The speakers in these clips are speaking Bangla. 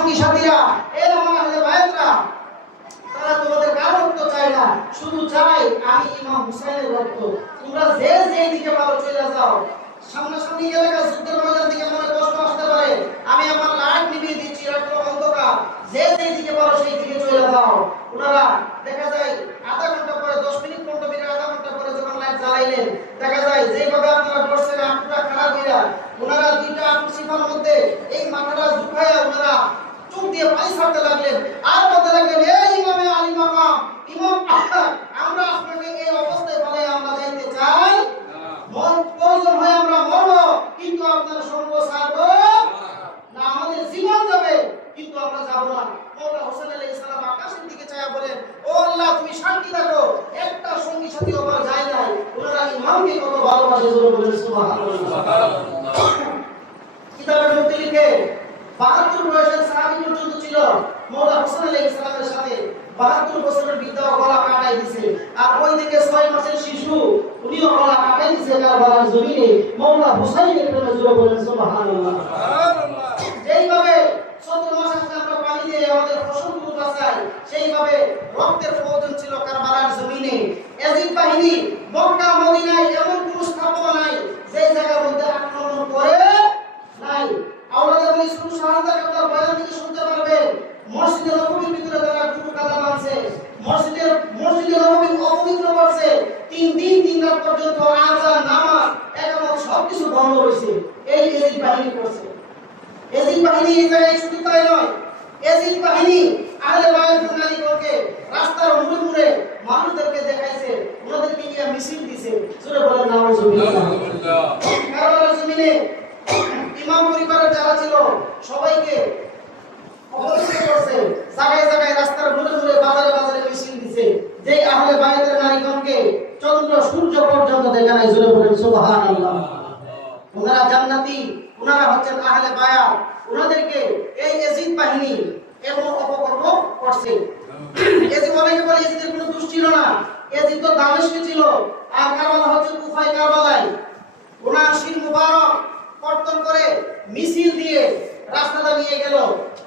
সঙ্গী সাথীরা, এই আমার আহলে বায়াতরা, তারা তোমাদের কার রক্ত চায় না, শুধু চায় আমি ইমাম হুসাইনের রক্ত। তোমরা যে যে দিকে পারো চলে যাও। সামনাসামনি এলাকা যুদ্ধের ময়দান থেকে মনে কষ্ট আসতে পারে, আমি আমার লাইট নিভিয়ে দিচ্ছি, রাখলো অন্ধকার, যে যে দিকে পারো সেই দিকে চলে যাও। ওনারা দেখা যায় আধা ঘন্টা পরে, 10 মিনিট 15 মিনিট, আধা ঘন্টা পরে যখন লাইট জ্বালাইলেন, দেখা যায় যেভাবে আপনারা বসছেন আপুটা খারাপ হইয়া, ওনারা দুইটা আপু সিফার মধ্যে এই মাথাটা ঝুঁকাইয়া ওনারা চোখ দিয়ে পানি ছাড়তে লাগলেন, আর বলতে লাগলেন, এই ইমামে আলী মাকাম, ইমাম আমরা আপনাকে এই অবস্থায় ফেলে আমরা যাইতে চাই, প্রয়োজন হয় আমরা মরবো, কিন্তু আপনার সঙ্গ ছাড়বো না, আমাদের জীবন যাবে কিন্তু আমরা যাব না। মওলা হোসেন আলাইহিস সালাম আকাশের দিকে চায়া বলেন, ও আল্লাহ তুমি শান্তি রাখো, একটা সঙ্গী সাথী আমার যায় নাই। ওনারা ইমামকে কত ভালোবাসে, জোরে বলেন সুবহানাল্লাহ। কিতাবের মধ্যে লিখে 72 বয়সের সাহাবী পর্যন্ত ছিল মওলা হোসেন আলাইহিস সালামের সাথে, 72 বছরের বৃদ্ধা গলা কাটাই দিয়েছে, আর ওই দিকে 6 মাসের শিশু উনিও গলা কাটাই দিয়েছে কারবালার জমিনে মওলা হোসেনের প্রেমে, জোরে বলেন সুবহানাল্লাহ। যেইভাবে 17 মাস আগে আমরা পানি দিয়ে আমাদের ফসলগুলো বাঁচাই, সেইভাবে রক্তের প্রয়োজন ছিল কারবালার জমিনে। ইয়াজিদ বাহিনী মক্কা মদিনায় এমন কোনো স্থাপনা নাই যে জায়গার মধ্যে আক্রমণ করে নাই। আওলাদ এবং ইসলাম শাহাদাত আপনার বয়ান থেকে শুনতে পারবেন, মসজিদে নববীর ভিতরে তারা গুরু কাদা মানছে, মসজিদে নববী অপবিত্র করছে, 3 দিন 3 রাত পর্যন্ত আযান নামাজ একামত সবকিছু বন্ধ হয়েছে, এই ইয়াজিদ বাহিনী করছে। ইয়াজিদ বাহিনী এই জায়গায় শুধু তাই নয়, ইয়াজিদ বাহিনী আহলে বায়াতের নারীগণকে রাস্তার মুড়ে মুড়ে মানুষদেরকে দেখাইছে, ওনাদেরকে নিয়ে মিছিল দিছে, জোরে বলেন নাউজুবিল্লাহ। কারবালার জমিনে ইমাম পরিবারের যারা ছিল সবাইকে অপবিত্র করছে, জায়গায় জায়গায় রাস্তার মুড়ে মুড়ে বাজারে বাজারে মিছিল দিছে, যে আহলে বায়াতের নারীগণকে চন্দ্র সূর্য পর্যন্ত দেখা নাই, জোরে বলেন সুবহানাল্লাহ। ওনারা জান্নাতি, ওনারা হচ্ছেন আহলে বায়াত, ওনাদেরকে এই ইয়াজিদ বাহিনী এমন অপকর্ম করছে। ইয়াজিদ অনেকে বলে ইয়াজিদের কোনো দোষ ছিল না, ইয়াজিদ তো দামেস্কে ছিল, আর কারবালা হচ্ছে কুফায় কারবালায়। ওনার শির মুবারক কর্তন করে মিছিল দিয়ে রাস্তাটা নিয়ে গেল।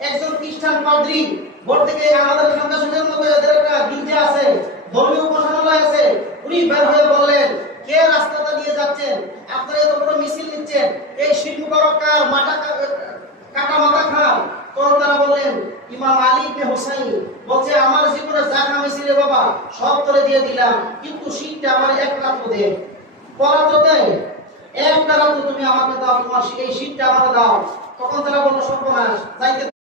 একজন খ্রিস্টান পাদ্রী, ভোর থেকে আমাদের খানদাসের মতো এদের একটা গির্জা আছে, ধর্মীয় উপাসনালয় আছে, উনি বের হয়ে বললেন, কে রাস্তাটা নিয়ে যাচ্ছেন, আপনারা এত বড় মিছিল নিচ্ছেন, এই শির মুবারক কার মাথা কাটা মাথা খান? তখন তারা বললেন, ইমাম আলী ইবনে হুসাইন বলছে, আমার জীবনে যা কামাইছি রে বাবা সব তোরে দিয়ে দিলাম, কিন্তু শীতটা আমার এক রাত দে, পড়া তো দেয়, একটা রাত তুমি আমাকে দাও, তোমার এই শীতটা আমাকে দাও। তখন তারা বলল, সর্বনাশ, যাইতে